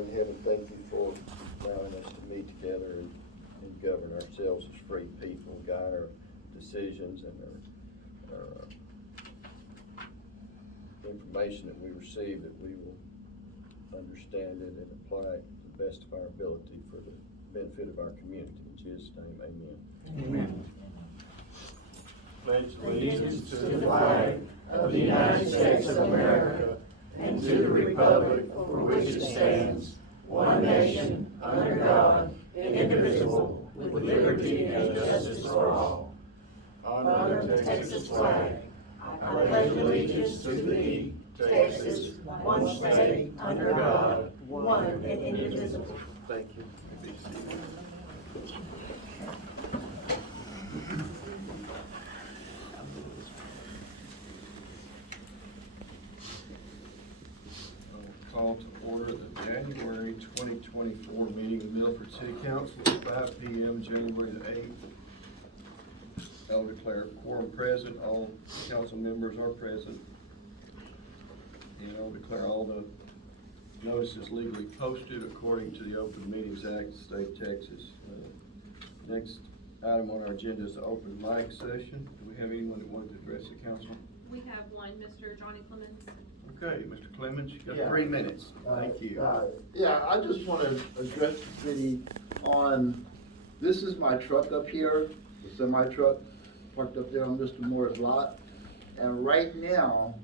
in heaven, thank you for allowing us to meet together and govern ourselves as free people, guide our decisions and our information that we receive, that we will understand it and apply it to the best of our ability for the benefit of our community. In Jesus' name, amen. Amen. Pledge allegiance To the flag of the United States of America and to the republic for which it stands, one nation, under God, indivisible, with liberty and justice for all. Honor the Texas flag. I pledge allegiance to thee, Texas, one state, under God, one and indivisible. Thank you. Be seated. Call to order the January 2024 meeting of Milford City Council at 5 p.m. January the 8th. I'll declare quorum present. All council members are present. And I'll declare all the notices legally posted according to the Open Meetings Act of the State of Texas. Next item on our agenda is the open mic session. Do we have anyone that wanted to address the council? We have one, Mr. Johnny Clemens. Okay, Mr. Clemens, you've got Yeah. 3 minutes. Thank you. Yeah, I just want to address the city on, this is my truck up here, the semi truck parked up there on Mr. Moore's lot. And right now,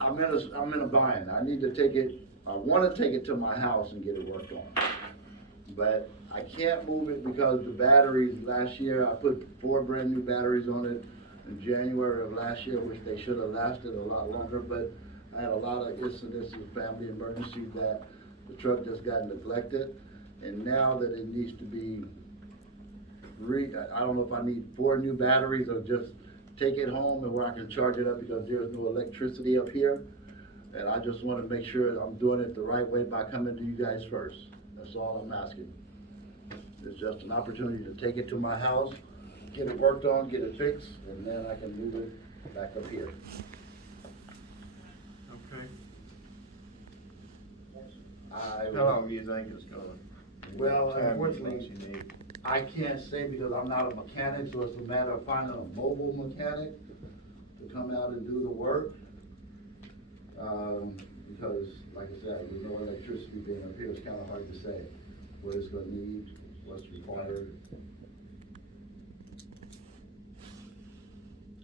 I'm in a bind. I need to take it, I want to take it to my house and get it worked on. But I can't move it because the batteries, last year, I put 4 brand new batteries on it in January of last year, which they should have lasted a lot longer, but I had a lot of incidents of family emergencies that the truck just got neglected. And now that it needs to be I don't know if I need 4 new batteries or just take it home and where I can charge it up because there's no electricity up here. And I just want to make sure that I'm doing it the right way by coming to you guys first. That's all I'm asking. It's just an opportunity to take it to my house, get it worked on, get it fixed, and then I can move it back up here. Okay. I, How long do you think it's going? Well, Time unfortunately, you need? I can't say because I'm not a mechanic, so it's a matter of finding a mobile mechanic to come out and do the work. Because, like I said, with no electricity being up here, it's kind of hard to say what it's gonna need, what's required.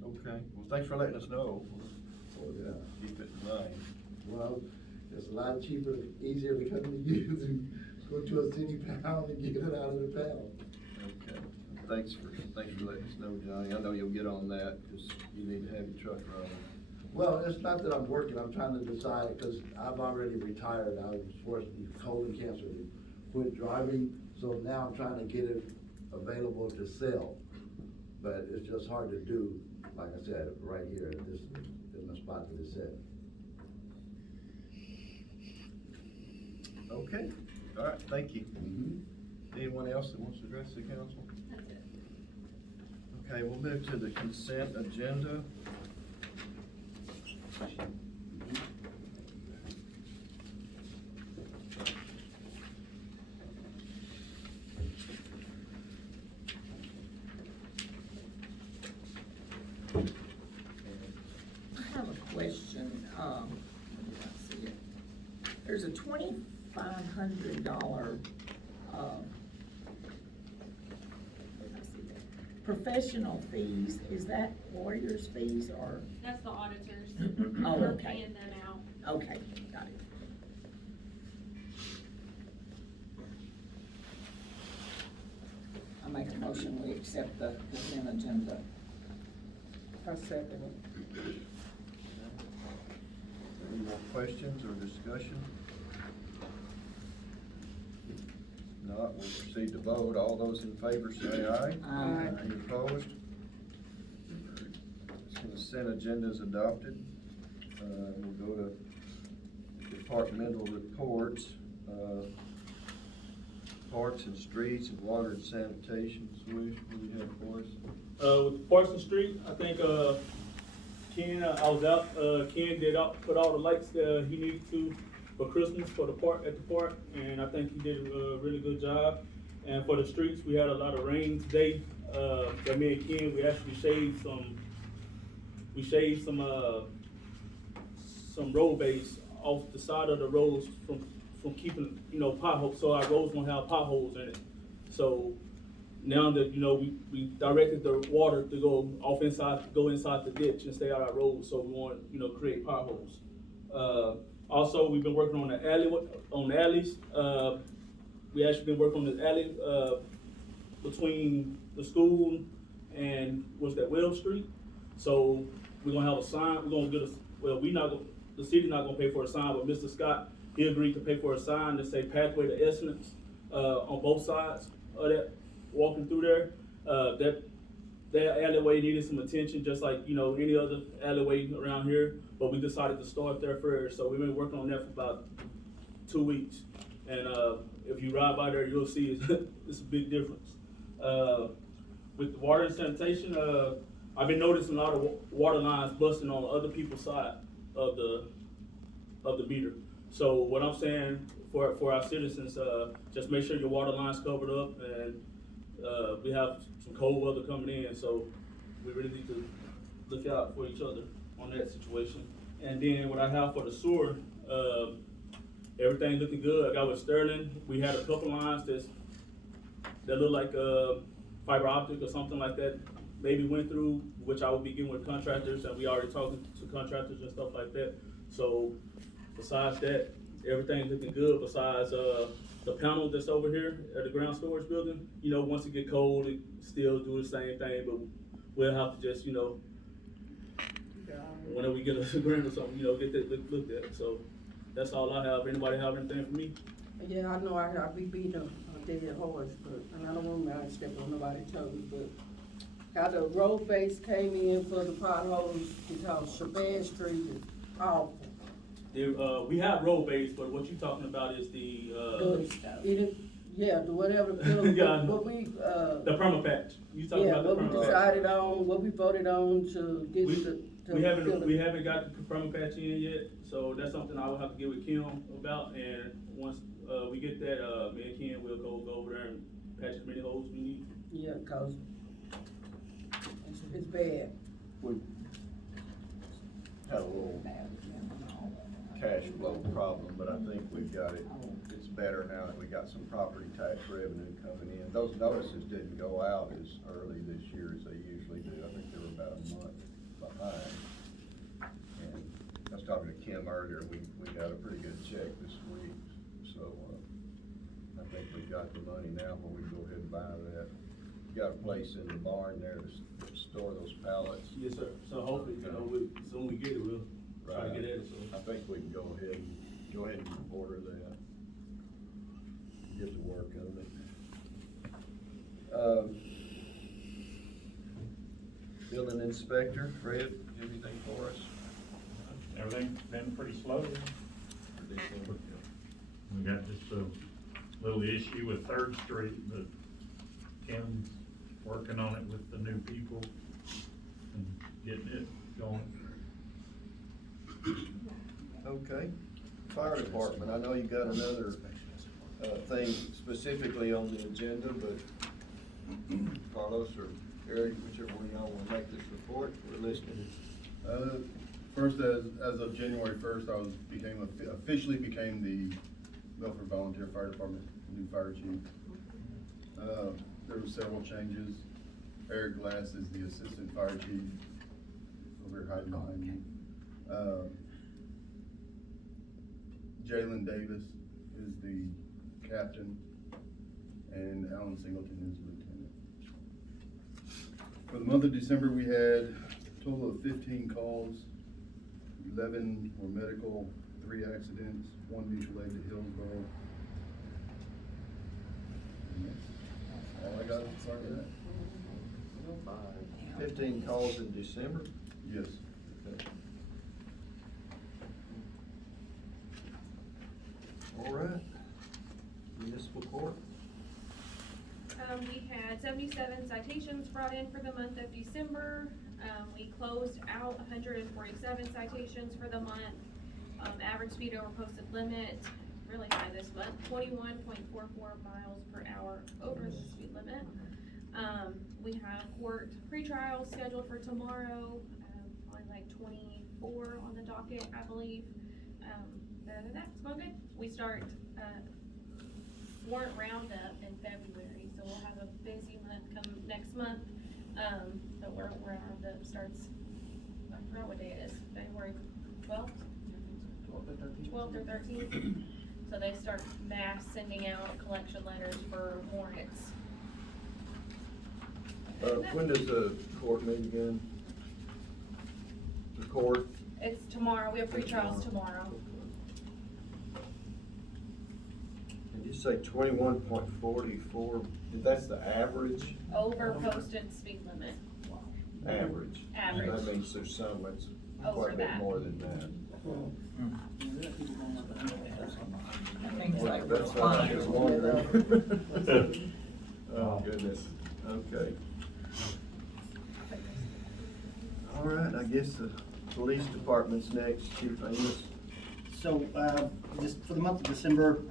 Okay, well, thanks for letting us know. So, yeah. Keep it in mind. Well, it's a lot cheaper, easier to come to you than go to a city pound and get it out of the pound. Okay, thanks for letting us know, Johnny. I know you'll get on that, because you need to have your truck running. Well, it's not that I'm working, I'm trying to decide, because I've already retired, I was forced to be colon cancer, to quit driving, so now I'm trying to get it available to sell. But it's just hard to do, like I said, right here, in the spot that it's at. Okay, all right, thank you. Mm-hmm. Anyone else that wants to address the council? That's it. Okay, we'll move to the consent agenda. I have a question, where did I see it? There's a $2,500, professional fees, is that lawyers' fees or? That's the auditors. Oh, We're okay. paying them out. Okay, got it. I make a motion, we accept the consent agenda. I second it. Any more questions or discussion? If not, we'll proceed to vote. All those in favor say aye. Aye. Any opposed? This consent agenda is adopted. We'll go to departmental reports. Parks and streets and water and sanitation. Swish, what do you have for us? With Parson Street, I think, Ken, I was out, Ken did put all the lights, he needed to for Christmas for the park, at the park, and I think he did a really good job. And for the streets, we had a lot of rain today, that me and Ken, we actually shaved some road base off the side of the roads from keeping, potholes, so our roads won't have potholes in it. So now that, we directed the water to go inside the ditch and stay out our roads, so we want, create potholes. Also, we've been working on the alleys. We actually been working on the alley, between the school and, Wells Street? So we're gonna have a sign, the city's not gonna pay for a sign, but Mr. Scott, he agreed to pay for a sign to say Pathway to Excellence, on both sides of that, walking through there. That alleyway needed some attention, just like, any other alleyway around here, but we decided to start there first, so we've been working on that for about 2 weeks. And, if you ride by there, you'll see it's a big difference. With the water and sanitation, I've been noticing a lot of water lines busting on other people's side of the meter. So what I'm saying for our citizens, just make sure your water line's covered up, and we have some cold weather coming in, so we really need to look out for each other on that situation. And then what I have for the sewer, everything looking good. I got with Sterling. We had a couple lines that look like fiber optic or something like that. Maybe went through, which I will be getting with contractors, and we already talking to contractors and stuff like that. So besides that, everything's looking good. Besides the panel that's over here at the ground storage building. Once it get cold, it still do the same thing, but we'll have to just, whenever we get a grant or something, get that looked at. So that's all I have. Anybody have anything for me? Yeah, I know I be beating a dead horse, and I don't want to step on nobody's toes, but how the road face came in for the potholes because Shabazz Street is awful. We have road base, but what you talking about is the Whatever, Yeah, what we, the perma patch. You talking about the what we perma patch? decided on, what we voted on to get We haven't got the perma patch in yet, so that's something I will have to get with Kim about, and once, we get that, me and Kim will go over there and patch as many holes we need. Yeah, cause it's bad. We had a little cash flow problem, but I think we've got it, it's better now that we got some property tax revenue coming in. Those notices didn't go out as early this year as they usually do. I think they were about a month behind. And I was talking to Kim earlier, we got a pretty good check this week, so, I think we've got the money now where we can go ahead and buy that. Got a place in the barn there to store those pallets. Yes, sir. So hopefully, soon we get it, we'll try to get at it, so. I think we can go ahead and order that. Get to work on it. Building inspector, Fred, you have anything for us? Everything's been pretty slow. For December? We got just a little issue with 3rd Street, but Kim's working on it with the new people and getting it going. Okay. Fire department, I know you got another, thing specifically on the agenda, but Carlos or Eric, whichever one y'all wanna make this report, we're listening. First, as of January 1st, officially became the Milford Volunteer Fire Department new fire chief. There were several changes. Eric Glass is the assistant fire chief, over here hiding behind me. Jalen Davis is the captain, and Alan Singleton is the lieutenant. For the month of December, we had a total of 15 calls. 11 were medical, 3 accidents, 1 mutual aid to Hillsborough. And that's all I got as far as that. 15 calls in December? Yes. Okay. All right. Municipal court? We had 77 citations brought in for the month of December. We closed out 147 citations for the month, Average speed over posted limit, really high this month, 21.44 miles per hour over the speed limit. We have court pretrial scheduled for tomorrow, only like 24 on the docket, I believe. Other than that, it's going good. We start, warrant roundup in February, so we'll have a busy month come next month. The warrant roundup starts, I forgot what day it is, February 12th? 12th or 13th. So they start mass sending out collection letters for warrants. When does the court meet again? The court? It's tomorrow, we have pre-trials tomorrow. And you say 21.44, that's the average? Over posted speed limit. Average. Average. That means there's some that's Over quite a bit that. more than that. Things like That's what I was wondering. Oh, goodness, okay. All right, I guess the police department's next, Chief Amos. So, just for the month of December,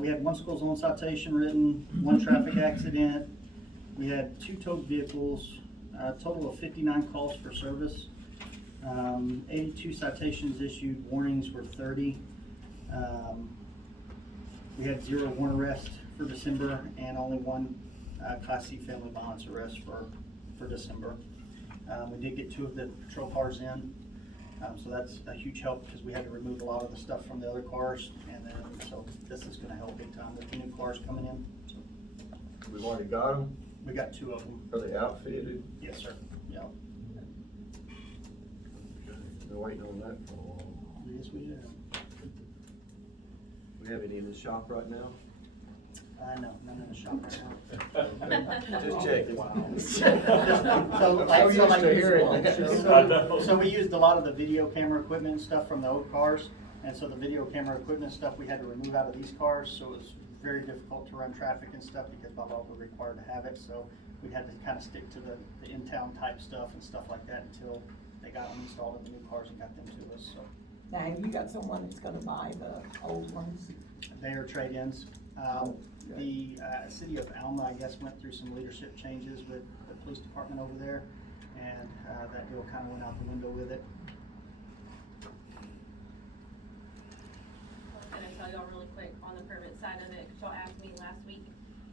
we had one school zone citation written, one traffic accident. We had 2 towed vehicles, a total of 59 calls for service. 82 citations issued, warnings were 30. We had 0 warrant arrests for December and only 1 Class C family violence arrest for December. We did get 2 of the patrol cars in, so that's a huge help because we had to remove a lot of the stuff from the other cars, and then, so this is gonna help big time with the new cars coming in. So We've already got them, we got 2 of them. are they outfitted? Yes, sir. Yeah. Been waiting on that for a while. Yes, we do. We have any in the shop right now? No, none in the shop right now. Just checking. So, I'm so used to hearing that. So we used a lot of the video camera equipment and stuff from the old cars, and so the video camera equipment stuff we had to remove out of these cars, so it was very difficult to run traffic and stuff because by law we're required to have it, so we had to kind of stick to the in-town type stuff and stuff like that until they got them installed in the new cars and got them to us, so. Now, have you got someone that's gonna buy the old ones? They are trade-ins. The city of Alma, I guess, went through some leadership changes with the police department over there, and that deal kind of went out the window with it. I was gonna tell y'all really quick on the permit side of it, because y'all asked me last week.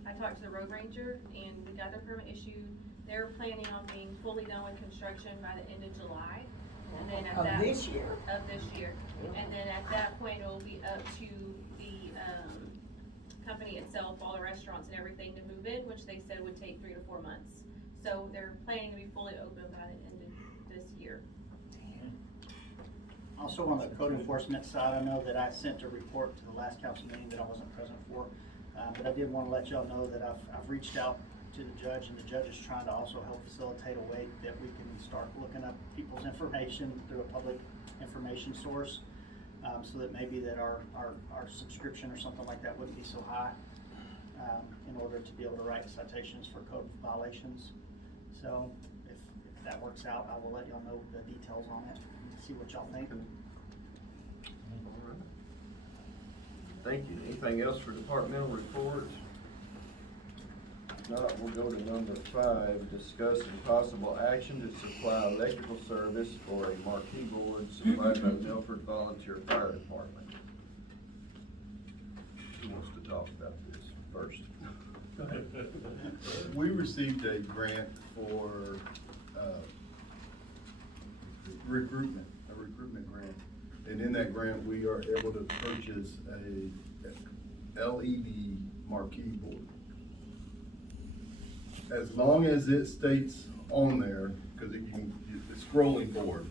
I talked to the road ranger and we got their permit issued. They're planning on being fully done with construction by the end of July. And then at Of that. this year? Of this year. And then at that point, it will be up to the, company itself, all the restaurants and everything to move in, which they said would take 3 to 4 months. So they're planning to be fully open by the end of this year. Also on the code enforcement side, I know that I sent a report to the last council meeting that I wasn't present for, but I did want to let y'all know that I've reached out to the judge, and the judge is trying to also help facilitate a way that we can start looking up people's information through a public information source, so that maybe that our subscription or something like that wouldn't be so high, in order to be able to write citations for code violations. So if that works out, I will let y'all know the details on it, see what y'all think. All right. Thank you. Anything else for departmental reports? If not, we'll go to number 5, discuss possible action to supply electrical service for a marquee board supplied by Milford Volunteer Fire Department. Who wants to talk about this first? We received a grant for, recruitment grant. And in that grant, we are able to purchase a LED marquee board. As long as it states on there, because it's scrolling board.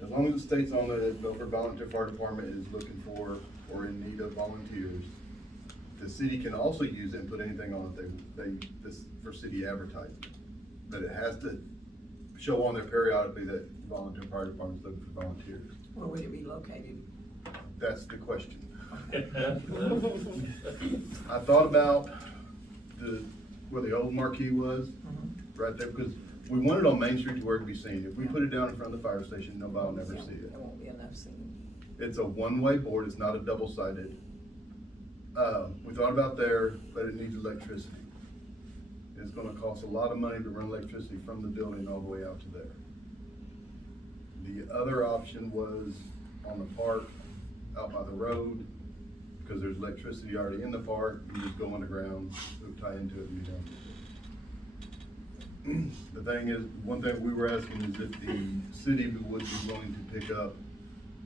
As long as it states on there that Milford Volunteer Fire Department is looking for or in need of volunteers, the city can also use it and put anything on it this for city advertising. But it has to show on there periodically that Volunteer Fire Department is looking for volunteers. Where would it be located? That's the question. I thought about where the old marquee was, right there, because we want it on Main Street to where it can be seen. If we put it down in front of the fire station, nobody will never see it. There won't be enough seating. It's a one-way board, it's not a double-sided. We thought about there, but it needs electricity. It's gonna cost a lot of money to run electricity from the building all the way out to there. The other option was on the park, out by the road, because there's electricity already in the park, you just go underground, tie into it and be done. The thing is, one thing we were asking is if the city would be willing to pick up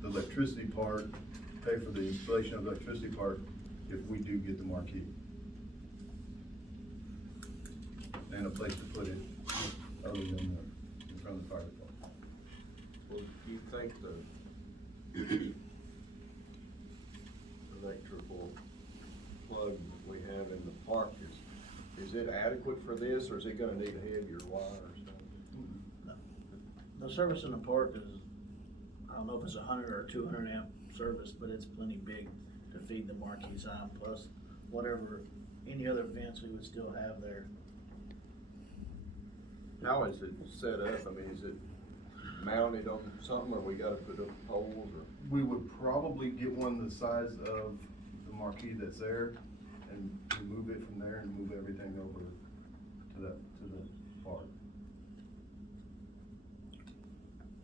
the electricity part, pay for the installation of the electricity part, if we do get the marquee. And a place to put it, other than in front of the fire department. Well, do you think the electrical plug that we have in the park is it adequate for this, or is it gonna need a heavier wire or something? The service in the park is, I don't know if it's 100 or 200 amp service, but it's plenty big to feed the marquee sign, plus whatever, any other events we would still have there. How is it set up? I mean, is it mounted on something, or we gotta put up poles, or? We would probably get one the size of the marquee that's there, and remove it from there and move everything over to the park.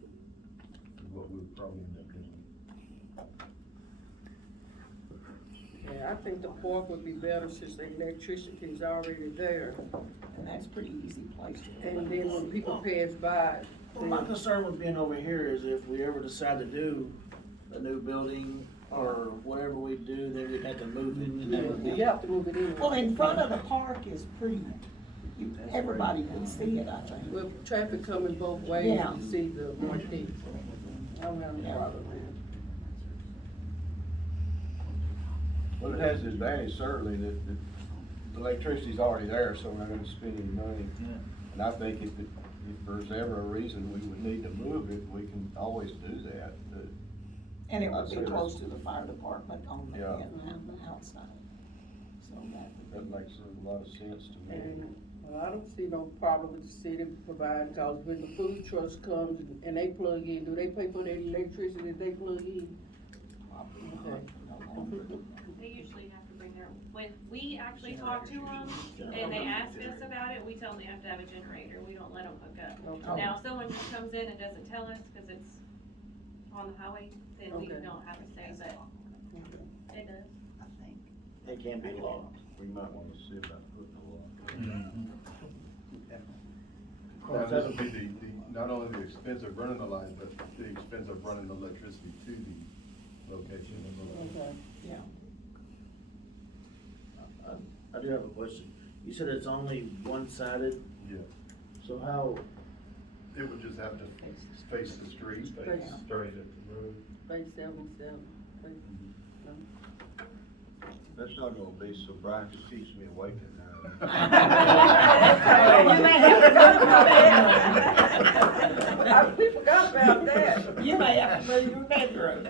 Is what we would probably end up doing. Yeah, I think the park would be better since the electricity is already there. And that's a pretty easy place to. And then when people pass by, Well, my concern with being over here is if we ever decide to do a new building or whatever we do, then we'd have to move it, and that would be. you have to move it in. Well, in front of the park is pretty, everybody can see it, I think. With traffic coming both ways, Yeah. you see the marquee. I don't have a problem with it. Well, it has the advantage certainly that the electricity's already there, so we're not gonna spend any money. And I think if there's ever a reason we would need to move it, we can always do that. And it would I'd be say close that's- to the fire department on the, Yeah. on the outside. So that would That makes a lot of sense to me. And, well, I don't see no problem with the city providing, cause when the food trucks comes and they plug in, do they pay for the electricity that they plug in? probably Okay. no longer. They usually have to bring their, when we actually talk to them and they ask us about it, we tell them they have to have a generator, we don't let them hook up. Okay. Now, if someone just comes in and doesn't tell us, cause it's on the highway, then we Okay. don't have a say, but it does. I think. It can't be locked. We might wanna see about putting a lock. Now, this would be the, not only the expense of running the line, but the expense of running the electricity to the location. Okay. Yeah. I do have a question. You said it's only one-sided, Yeah, so how, it would just have to face the street. Face- Straight at the road. Face 77. That's not gonna be so bright, it keeps me awake at night. You may have to move your bedroom. We forgot about that. You may have to move your bedroom.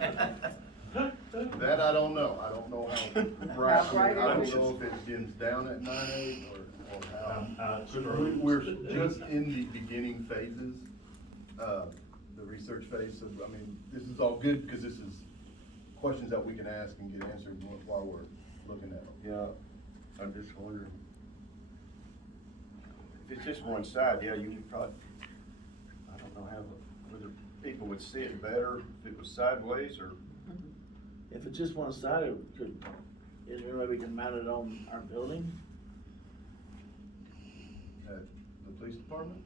That I don't know. I don't know how bright, How bright I it don't is. know if it dims down at night or how. Straight. We're just in the beginning phases, the research phase, so, I mean, this is all good because this is questions that we can ask and get answered while we're looking at them. Yeah, I'm just wondering. If it's just one side, yeah, you would probably, I don't know how, whether people would see it better if it was sideways or. if it's just one-sided, is there a way we can mount it on our building? At the police department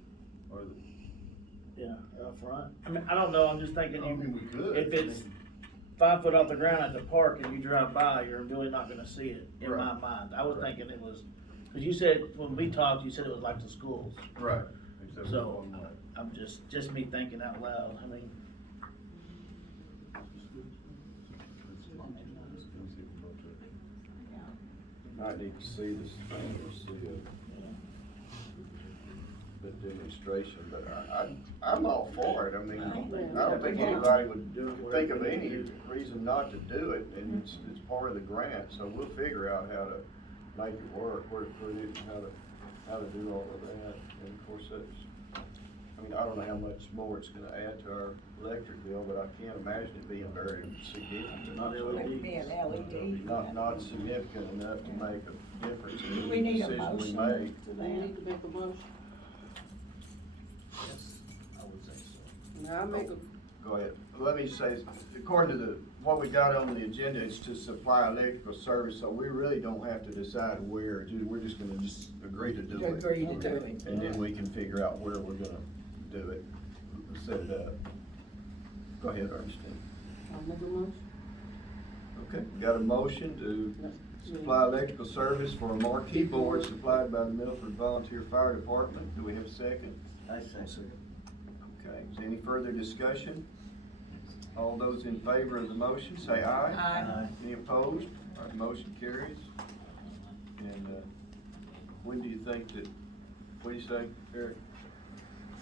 or the, Yeah, up front. I mean, I don't know, I'm just thinking, I mean, we could. if it's 5 foot off the ground at the park and you drive by, you're really not gonna see it, in my Right. mind. I was Right. thinking it was, cause you said, when we talked, you said it was like the schools. Right, except for So, one way. I'm just me thinking out loud, I mean, Might need to see this, the demonstration, but I'm all for it. I mean, I don't think anybody would think of any reason not to do it, and it's part of the grant, so we'll figure out how to make it work, where to put it, and how to do all of that. And of course, that's I mean, I don't know how much more it's gonna add to our electric bill, but I can't imagine it being very significant. Not LED. Not significant enough to make a difference in We the need a decision we motion make. to We that. need to make a motion. Yes, I would say so. Now, I make a, Go ahead. Let me say, according to what we got on the agenda is to supply electrical service, so we really don't have to decide where, we're just gonna just agree to do it. Agree to do it. And then we can figure out where we're gonna do it, set it up. Go ahead, Ernestine. I'll make a motion. Okay, got a motion to supply electrical service for a marquee board supplied by the Milford Volunteer Fire Department. Do we have a second? I say. Okay, is there any further discussion? All those in favor of the motion, say aye. Aye. Any opposed? All right, motion carries. And, when do you think that, what do you say, Eric?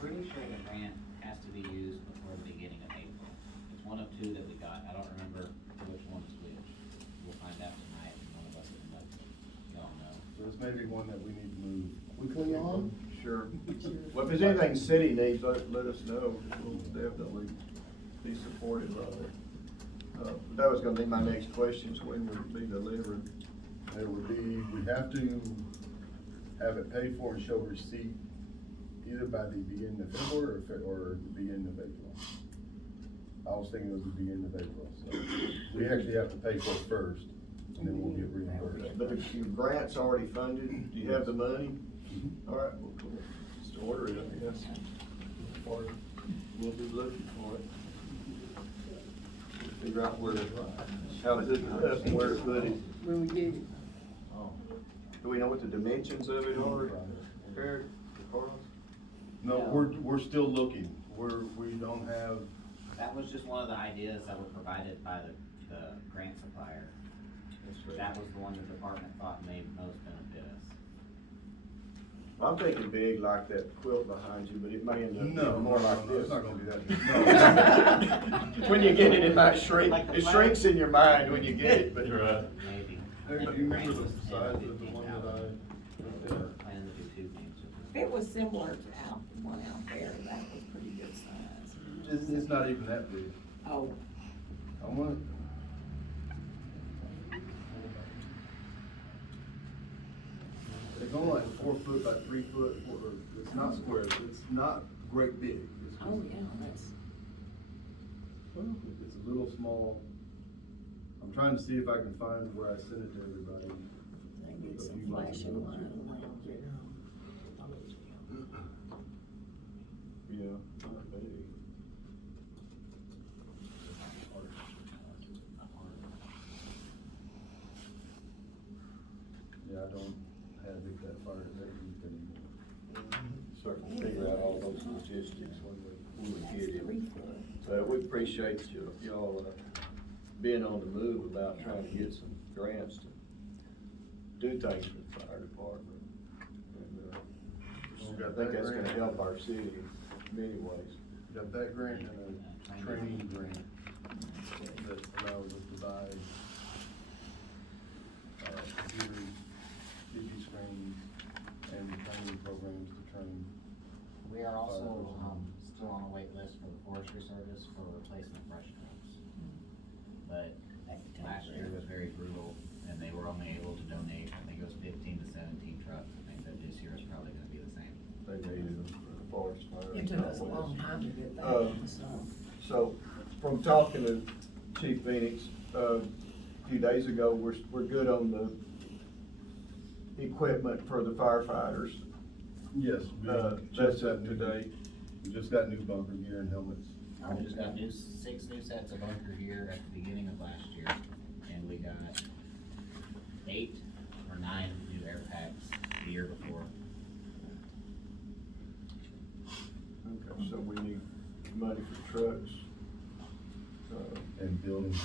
Pretty sure the grant has to be used before the beginning of April. It's one of two that we got. I don't remember which one's which. We'll find out tonight, and one of us will let y'all know. So this may be one that we need to move quickly on. Sure. Well, if there's anything the city needs, let us know. We'll definitely be supportive of it. That was gonna be my next question, is when will it be delivered? It would be, we have to have it paid for and show receipt either by the beginning of February or the beginning of April. I was thinking it was the beginning of April, so we actually have to pay for it first, and then we'll get reimbursed. But the grant's already funded, do you have the money? All right, well, cool. Just order it, I guess. Or we'll be looking for it. Figure out where, how to hook it up and where to put it. When we get it. Do we know what the dimensions of it are, Eric, Carlos? No, we're still looking. We don't have, That was just one of the ideas that were provided by the grant supplier. That was the one the department thought made most benefit us. I'm thinking big like that quilt behind you, but it may end up no, being more like no, this. it's not gonna be that big. No. When you get it, it might shrink, it shrinks in your mind when you get it, but. You're right. Maybe. Eric, do you remember the size of the one that I We were planning to do two things with it. It was similar to the one out there, that was pretty good size. It's not even that big. Oh, I want. It's only like 4 foot by 3 foot, it's not square, it's not great big. It's just- oh, yeah, that's, It's a little small. I'm trying to see if I can find where I sent it to everybody. they need A some few months flashing ago. light around it. Yeah, not big. Yeah, I don't have it that far deep anymore. Start to figure out all those logistics when we get it. 3 foot. So we appreciate y'all being on the move about trying to get some grants to do things for the fire department. And, I think that's gonna help our city in many ways. Got that grant and a training grant that allows us to buy, computers, TV screens, and training programs to train. We are also, still on a wait list for the forestry service for replacement brush trucks. But last year was very brutal, and they were only able to donate, I think it was 15 to 17 trucks. I think that this year is probably gonna be the same. They needed them for the forest fire. It took us a long time to get Uh, that, so. So, from talking to Chief Phoenix, a few days ago, we're good on the equipment for the firefighters. Yes. we That's just got up to new- date. We just got new bumper gear and helmets. We just got 6 new sets of bunker gear at the beginning of last year, and we got 8 or 9 new air packs the year before. Okay, so we need money for trucks. And buildings.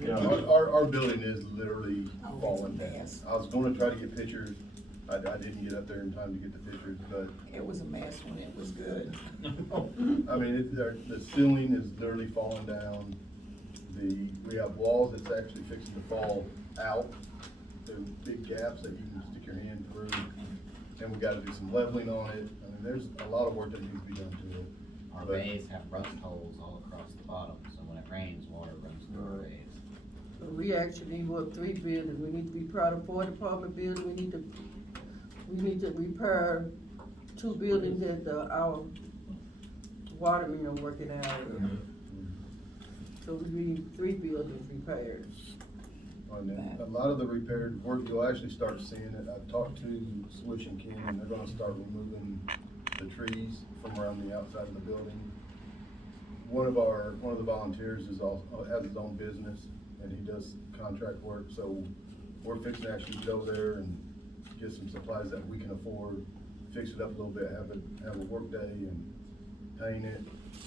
Yeah. Our building is literally Oh, falling it's a down. mess. I was gonna try to get pictures. I didn't get up there in time to get the pictures, but, It was a mess when it was good. I mean, the ceiling is literally falling down. We have walls that's actually fixing to fall out. There are big gaps that you can stick your hand through. and we gotta do some leveling on it. I mean, there's a lot of work that needs to be done to it. Our But- bays have rust holes all across the bottom, so when it rains, water runs through our Right. bays. But we actually need, 3 buildings, we need to be proud of 4 department building, we need to repair 2 buildings that, our watermen are working out of. So we need 3 buildings repaired. And then a lot of the repaired work, you'll actually start seeing it. I've talked to Swish and Ken, and they're gonna start removing the trees from around the outside of the building. One of the volunteers is also, has his own business, and he does contract work, so we're fixing to actually go there and get some supplies that we can afford, fix it up a little bit, have a work day and paint it,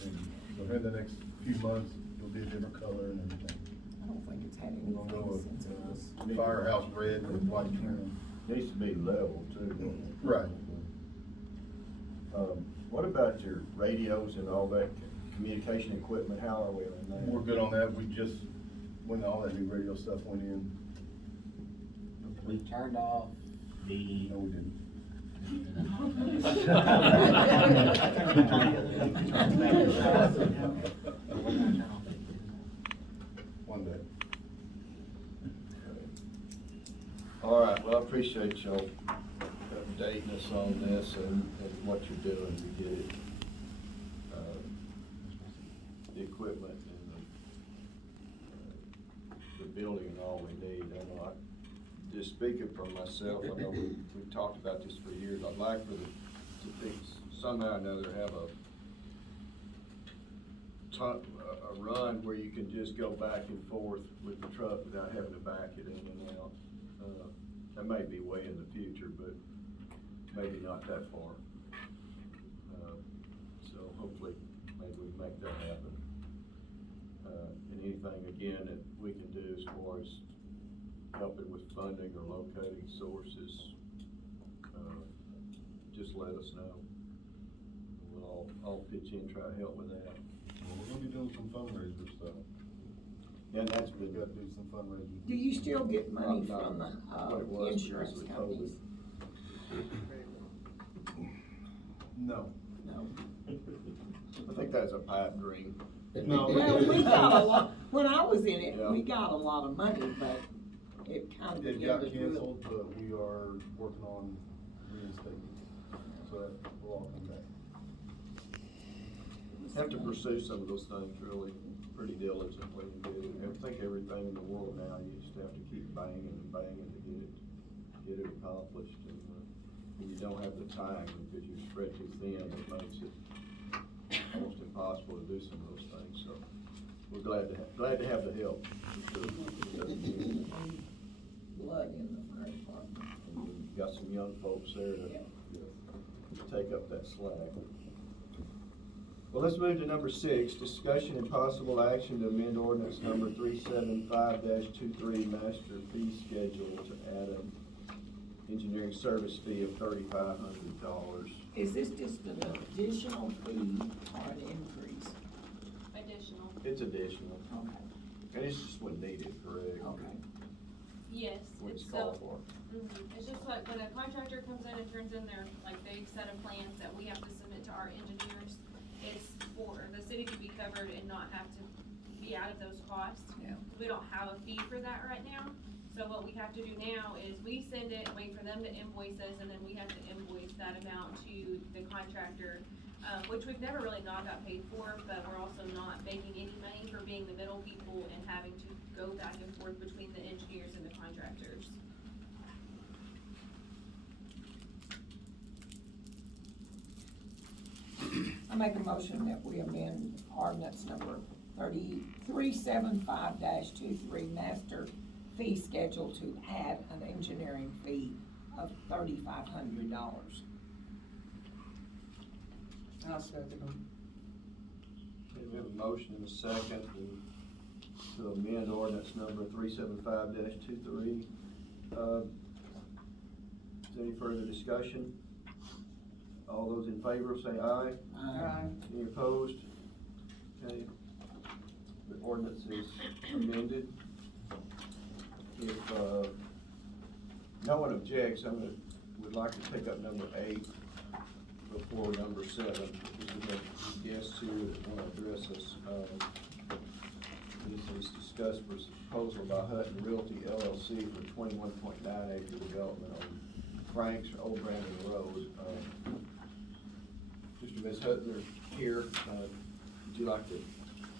and so here in the next few months, it'll be a different color and everything. I don't think it's had We're gonna go anything with since it was. firehouse red with white trim. Needs to be level too. Right. What about your radios and all that communication equipment? How are we on that? We're good on that. We just, when all that new radio stuff went in, We turned off the. no, we didn't. One day. All right, well, I appreciate y'all updating us on this and what you're doing to get it, the equipment and the building and all we need. I know just speaking for myself, I know we've talked about this for years. I'd like for to fix, somehow or another, have a run where you can just go back and forth with the truck without having to back it in and out. That may be way in the future, but maybe not that far. So hopefully, maybe we can make that happen. And anything, again, that we can do as far as helping with funding or locating sources, just let us know. We'll all pitch in, try to help with that. We're gonna be doing some fundraiser stuff. And that's We been, gotta do some fundraising. Do you still get money Not from what it was insurance because of companies? No. No. I think that's a pipe dream. No. Well, we got a lot, when I was in it, Yeah. we got a lot of money, but it kind of It began got to drill. canceled, but we are working on reinstating it, so that will all come back. Have to pursue some of those things really pretty diligently and get it. I think everything in the world now, you just have to keep banging and banging to get it accomplished. And when you don't have the time, because you're spread too thin, it makes it almost impossible to do some of those things. So we're glad to have the help. For sure. Blood in the fire department. And you've got some young folks there to take up that slack. Well, let's move to number 6, discussion and possible action to amend ordinance number 375-23, master fee schedule to add an engineering service fee of $3,500. Is this just an additional fee or an increase? Additional. It's additional, Okay, and it's just when needed, correct? okay. Yes. When it's so- called for. It's just like when a contractor comes in and turns in their like big set of plans that we have to submit to our engineers, it's for the city to be covered and not have to be out of those costs. Yeah. We don't have a fee for that right now, so what we have to do now is we send it, wait for them to invoice us, and then we have to invoice that amount to the contractor, which we've never really not got paid for, but we're also not making any money for being the middle people and having to go back and forth between the engineers and the contractors. I make a motion that we amend ordinance number 375-23, master fee schedule to add an engineering fee of $3,500. I'll second them. Okay, we have a motion and a second to amend ordinance number 375-23. Is there any further discussion? All those in favor say aye. Aye. Any opposed? Okay, the ordinance is amended. If, no one objects, I'm gonna would like to take up number 8 before number 7, because we have guests here that want to address us. This is discussed for proposal by Hutton Realty LLC for 21.9 acre development on Frank's or Old Brandon Road. Mr. Ms. Hutton are here. Would you like to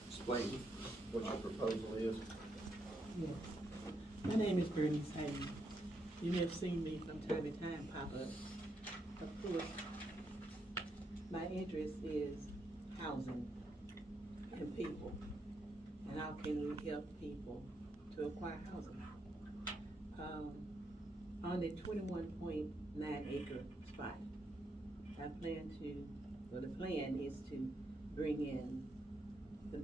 explain what your proposal is? Yes. My name is Bernice Hayden. You may have seen me from time to time pop up. Of course, my interest is housing and people. And how can we help people to acquire housing? On the 21.9 acre spot, I plan to, well, the plan is to bring in the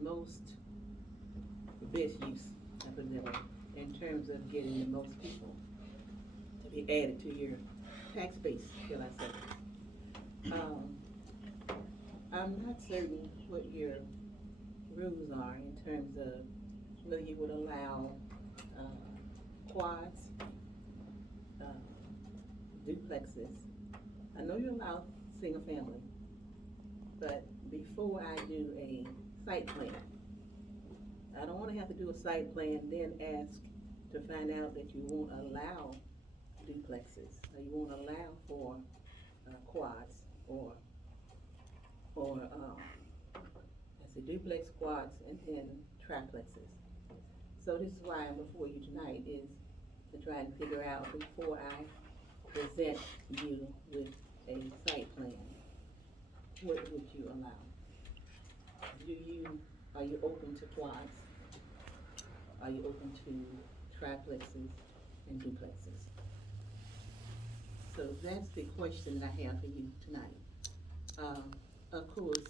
best use, I put it that way, in terms of getting the most people to be added to your tax base, shall I say. I'm not certain what your rules are in terms of whether you would allow quads, duplexes. I know you allow single family, but before I do a site plan, I don't want to have to do a site plan, then ask to find out that you won't allow duplexes, or you won't allow for quads, or that's a duplex, quads, and then triplexes. So this is why I'm before you tonight, is to try and figure out before I present you with a site plan, what would you allow? Are you open to quads? Are you open to triplexes and duplexes? So that's the question that I have for you tonight. Of course,